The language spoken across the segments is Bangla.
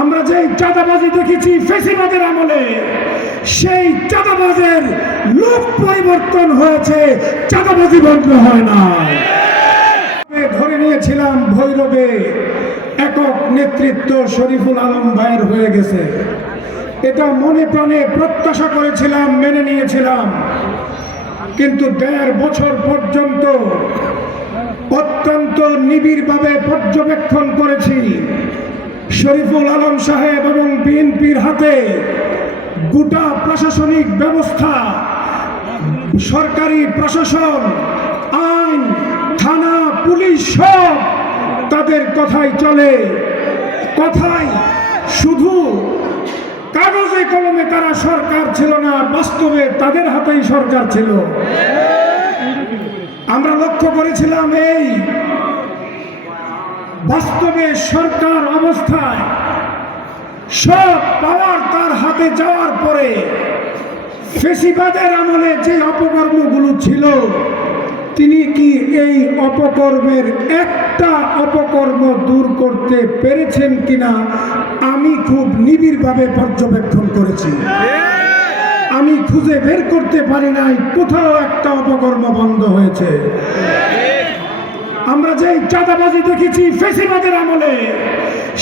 আমরা যেই চাঁদাবাজি দেখেছি ফেসিবাদের আমলে, সেই চাঁদাবাজের লোক পরিবর্তন হয়েছে, চাঁদাবাজি বন্ধ হয় না। ধরে নিয়েছিলাম ভৈরবে একক নেতৃত্ব শরীফুল আলম ভাইয়ের হয়ে গেছে। এটা মনে প্রাণে প্রত্যাশা করেছিলাম, মেনে নিয়েছিলাম। কিন্তু দেড় বছর পর্যন্ত অত্যন্ত নিবিড়ভাবে পর্যবেক্ষণ করেছি। শরীফুল আলম সাহেব এবং বিএনপির হাতে গোটা প্রশাসনিক ব্যবস্থা, সরকারি প্রশাসন, আইন, থানা, পুলিশ সব তাদের কথাই চলে। কথাই শুধু কাগজে কলমে তারা সরকার ছিল না, বাস্তবে তাদের হাতেই সরকার ছিল। আমরা লক্ষ্য করেছিলাম এই বাস্তবে সরকার অবস্থায় সব পাওয়ার তার হাতে যাওয়ার পরে ফেসিবাদের আমলে যে অপকর্মগুলো ছিল, তিনি কি এই অপকর্মের একটা অপকর্ম দূর করতে পেরেছেন কিনা আমি খুব নিবিড়ভাবে পর্যবেক্ষণ করেছি। আমি খুঁজে বের করতে পারি নাই, কোথাও একটা অপকর্ম বন্ধ হয়েছে। আমরা যেই চাঁদাবাজি দেখেছি ফেসিবাদের আমলে,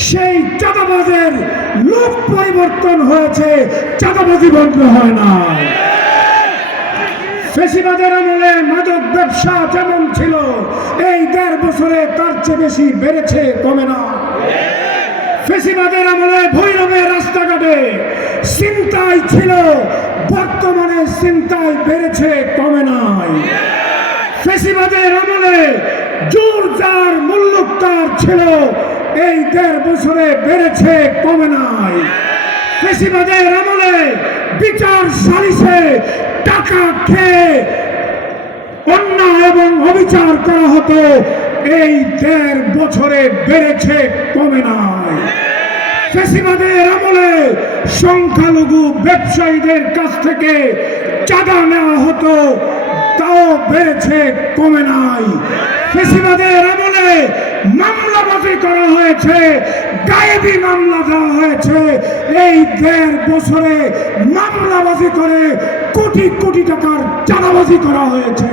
সেই চাঁদাবাজের লোক পরিবর্তন হয়েছে, চাঁদাবাজি বন্ধ হয় না। ফেসিবাদের আমলে মাদক ব্যবসা যেমন ছিল, এই দেড় বছরে তার চেয়ে বেশি বেড়েছে, কমে না। ফেসিবাদের আমলে ভৈরবে রাস্তাঘাটে চিন্তাই ছিল, বর্তমানে চিন্তায় বেড়েছে, কমে নাই। ফেসিবাদের আমলে জোর যার মূল্যতার ছিল, এই দেড় বছরে বেড়েছে কমে নাই। ফেসিবাদের আমলে বিচার সালিসে টাকা খেয়ে অন্যায় এবং অবিচার করা হতো, এই দেড় বছরে বেড়েছে কমে নাই। ফেসিবাদের আমলে সংখ্যালঘু ব্যবসায়ীদের কাছ থেকে চাঁদা নেওয়া হতো তাও বেড়েছে, কমে নাই। ফেসিবাদের আমলে মামলাবাজি করা হয়েছে, গায়েবী মামলা দেওয়া হয়েছে। এই দেড় বছরে মামলাবাজি করে কোটি কোটি টাকার চাঁদাবাজি করা হয়েছে।